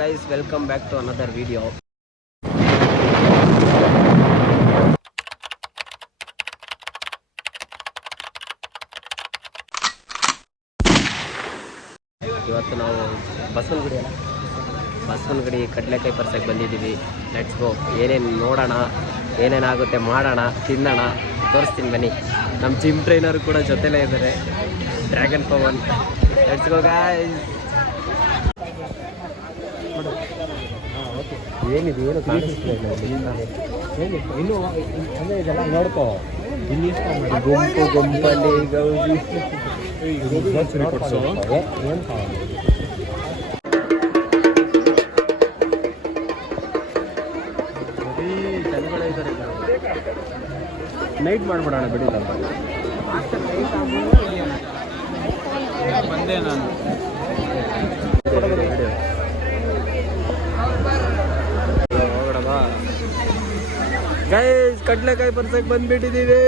Guys, welcome back to another video. ಇವತ್ತು ನಾವು ಬಸವನಗುಡಿ ಕಡಲೆಕಾಯಿ ಪರ್ಸಕ್ಕೆ ಬಂದಿದ್ದೀವಿ. Let's go. ಏನೇನು ನೋಡೋಣ, ಏನೇನಾಗುತ್ತೆ ಮಾಡೋಣ, ತಿನ್ನೋಣ, ತೋರಿಸ್ತೀನಿ ಬನ್ನಿ. ನಮ್ಮ ಜಿಮ್ ಟ್ರೈನರ್ ಕೂಡ ಜೊತೆಲೇ ಇದ್ದಾರೆ, dragon Pavan. Let's go guys. ಏನಿದೆ ಏನು ಕಾಣಿಸ್ತಿಲ್ಲ ಇನ್ನು ಅಂದರೆ ಇದೆಲ್ಲ ನೋಡ್ಕೋ. ಇಲ್ಲಿ ಗುಂಪಲ್ಲಿ ಗೌಜಿ ಜನಗಳೇ ಇದ್ದಾರೆ. ನೈಟ್ ಮಾಡ್ಬಿಡೋಣ ಬಿಡಿ. ಬಂದೆ ನಾನು ಹೋಗೋಣವಾ ಗೈಸ್. ಕಡಲೆಕಾಯಿ ಪರ್ಸಕ್ಕೆ ಬಂದ್ಬಿಟ್ಟಿದ್ದೀವಿ.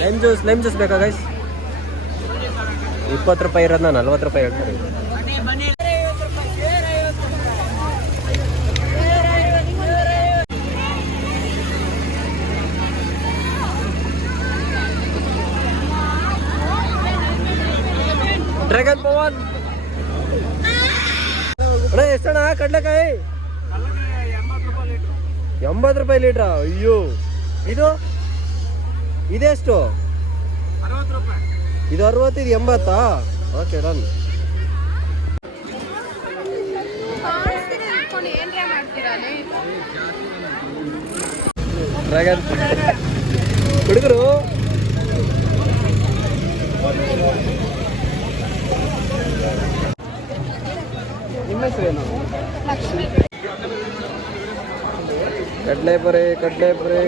ಲೈಮ್ ಜ್ಯೂಸ್ ಬೇಕಾ ಗೈಸ್? 20 ರೂಪಾಯಿ ಇರೋದನ್ನ 40 ರೂಪಾಯಿ ಹೇಳ್ತಾರೆ. ಡ್ರ್ಯಾಗನ್ ಪವನ್ ಅಣ್ಣ, ಎಷ್ಟಣ್ಣ ಕಡಲೆಕಾಯಿ? 80 ರೂಪಾಯಿ ಲೀಟ್ರಾ? ಅಯ್ಯೋ, ಇದೆಷ್ಟು? 60 ರೂಪಾಯಿ. ಇದು 60, ಇದು 80. Okay done. ಡ್ರ್ಯಾಗನ್ ಹುಡುಗರು ನಿಮ್ಮ ಹೆಸರೇನು? ಕಡಲೆಪುರಿ.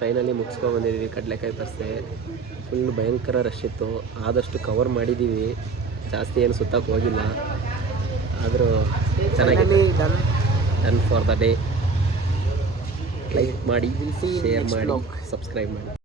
ಫೈನಲಿ ಮುಗಿಸ್ಕೊಂಡು ಬಂದಿದ್ದೀವಿ ಕಡಲೆಕಾಯಿ ಪರ್ಸೆ. ಫುಲ್ ಭಯಂಕರ ರಶ್ ಇತ್ತು. ಆದಷ್ಟು ಕವರ್ ಮಾಡಿದ್ದೀವಿ, ಜಾಸ್ತಿ ಏನು ಸುತ್ತಕ್ಕೆ ಹೋಗಿಲ್ಲ. ಆದರೂ ಚೆನ್ನಾಗಿ done for the day. Like ಮಾಡಿ, ಶೇರ್ ಮಾಡಿ, ಸಬ್ಸ್ಕ್ರೈಬ್ ಮಾಡಿ.